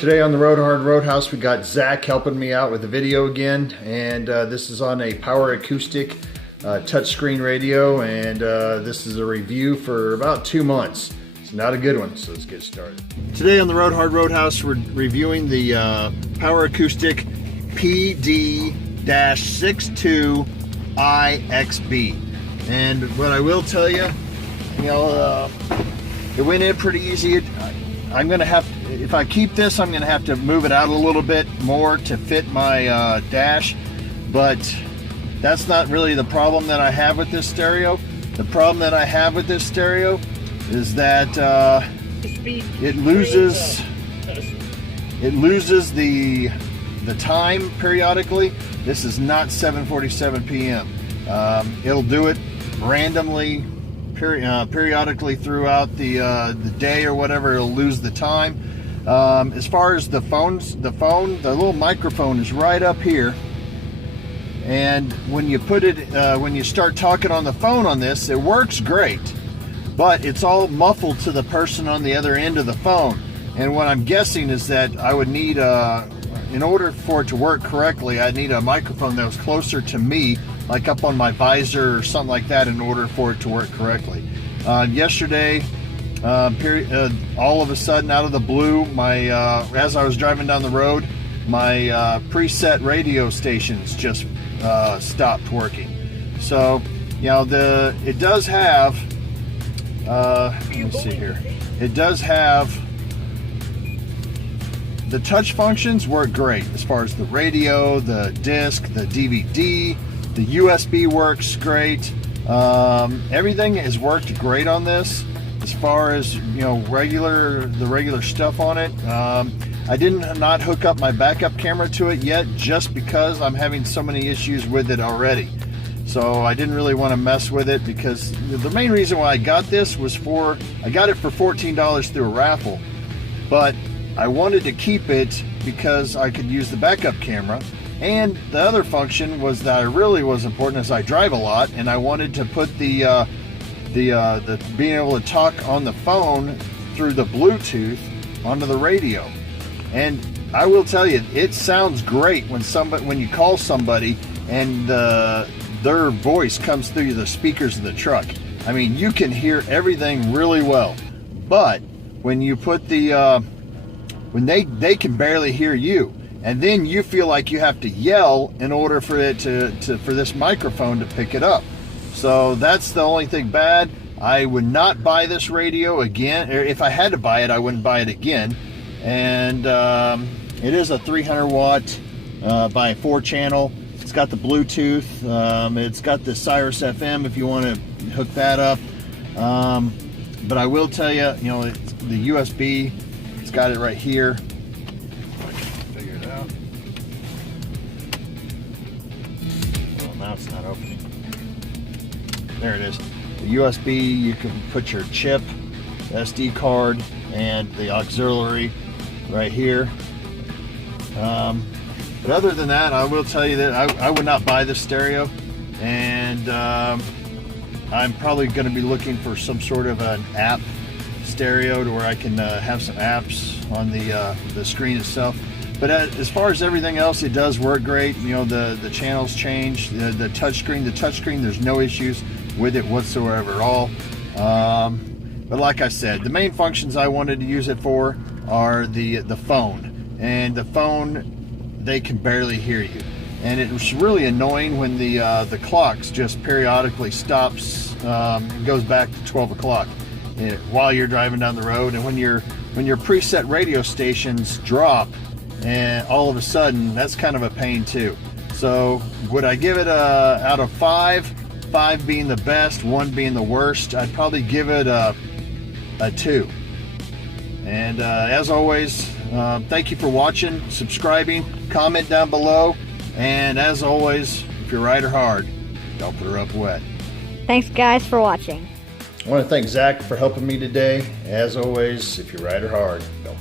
Today on the Road Hard Roadhouse, we got Zach helping me out with the video again, and this is on a Power Acoustik touchscreen radio, and this is a review for about 2 months. It's not a good one, so let's get started. Today on the Road Hard Roadhouse, we're reviewing the Power Acoustik PD-62 IXB, and what I will tell you, it went in pretty easy. I'm gonna have, if I keep this, I'm gonna have to move it out a little bit more to fit my dash, but that's not really the problem that I have with this stereo. The problem that I have with this stereo is that it loses the time periodically. This is not 7:47 p.m. It'll do it randomly, periodically throughout the day or whatever. It'll lose the time. As far as the phone, the little microphone is right up here, and when you put it, when you start talking on the phone on this, it works great, but it's all muffled to the person on the other end of the phone. And what I'm guessing is that I would need in order for it to work correctly, I'd need a microphone that was closer to me, like up on my visor or something like that, in order for it to work correctly. Yesterday, all of a sudden, out of the blue, my as I was driving down the road, my preset radio stations just stopped working. So, it does have. Let me see here. It does have. The touch functions work great as far as the radio, the disc, the DVD, the USB works great. Everything has worked great on this as far as the regular stuff on it. I did not hook up my backup camera to it yet, just because I'm having so many issues with it already. So I didn't really want to mess with it, because the main reason why I got this was I got it for $14 through a raffle, but I wanted to keep it because I could use the backup camera, and the other function was that really was important, as I drive a lot, and I wanted to put the being able to talk on the phone through the Bluetooth onto the radio. And I will tell you, it sounds great when you call somebody and their voice comes through the speakers of the truck. I mean, you can hear everything really well, but when you put when they can barely hear you, and then you feel like you have to yell in order for it for this microphone to pick it up. So that's the only thing bad. I would not buy this radio again, or if I had to buy it, I wouldn't buy it again. And it is a 300 watt by 4 channel. It's got the Bluetooth. It's got the Sirius FM if you want to hook that up. But I will tell you, it's the USB. It's got it right here. Figure it out. Well, now it's not opening. There it is. The USB, you can put your chip, SD card, and the auxiliary right here. But other than that, I will tell you that I would not buy this stereo, and I'm probably going to be looking for some sort of an app stereo to where I can have some apps on the screen itself. But as far as everything else, it does work great. The channels change, the touchscreen, there's no issues with it whatsoever at all. But like I said, the main functions I wanted to use it for are the phone, and the phone, they can barely hear you, and it was really annoying when the clocks just periodically stops and goes back to 12 o'clock while you're driving down the road. And when your preset radio stations drop, and all of a sudden, that's kind of a pain too. So would I give it out of 5 being the best, 1 being the worst? I'd probably give it a 2. And as always, thank you for watching, subscribing, comment down below, and as always, if you ride her hard, don't put her up wet. Thanks guys for watching. I want to thank Zach for helping me today. As always, if you ride her hard, don't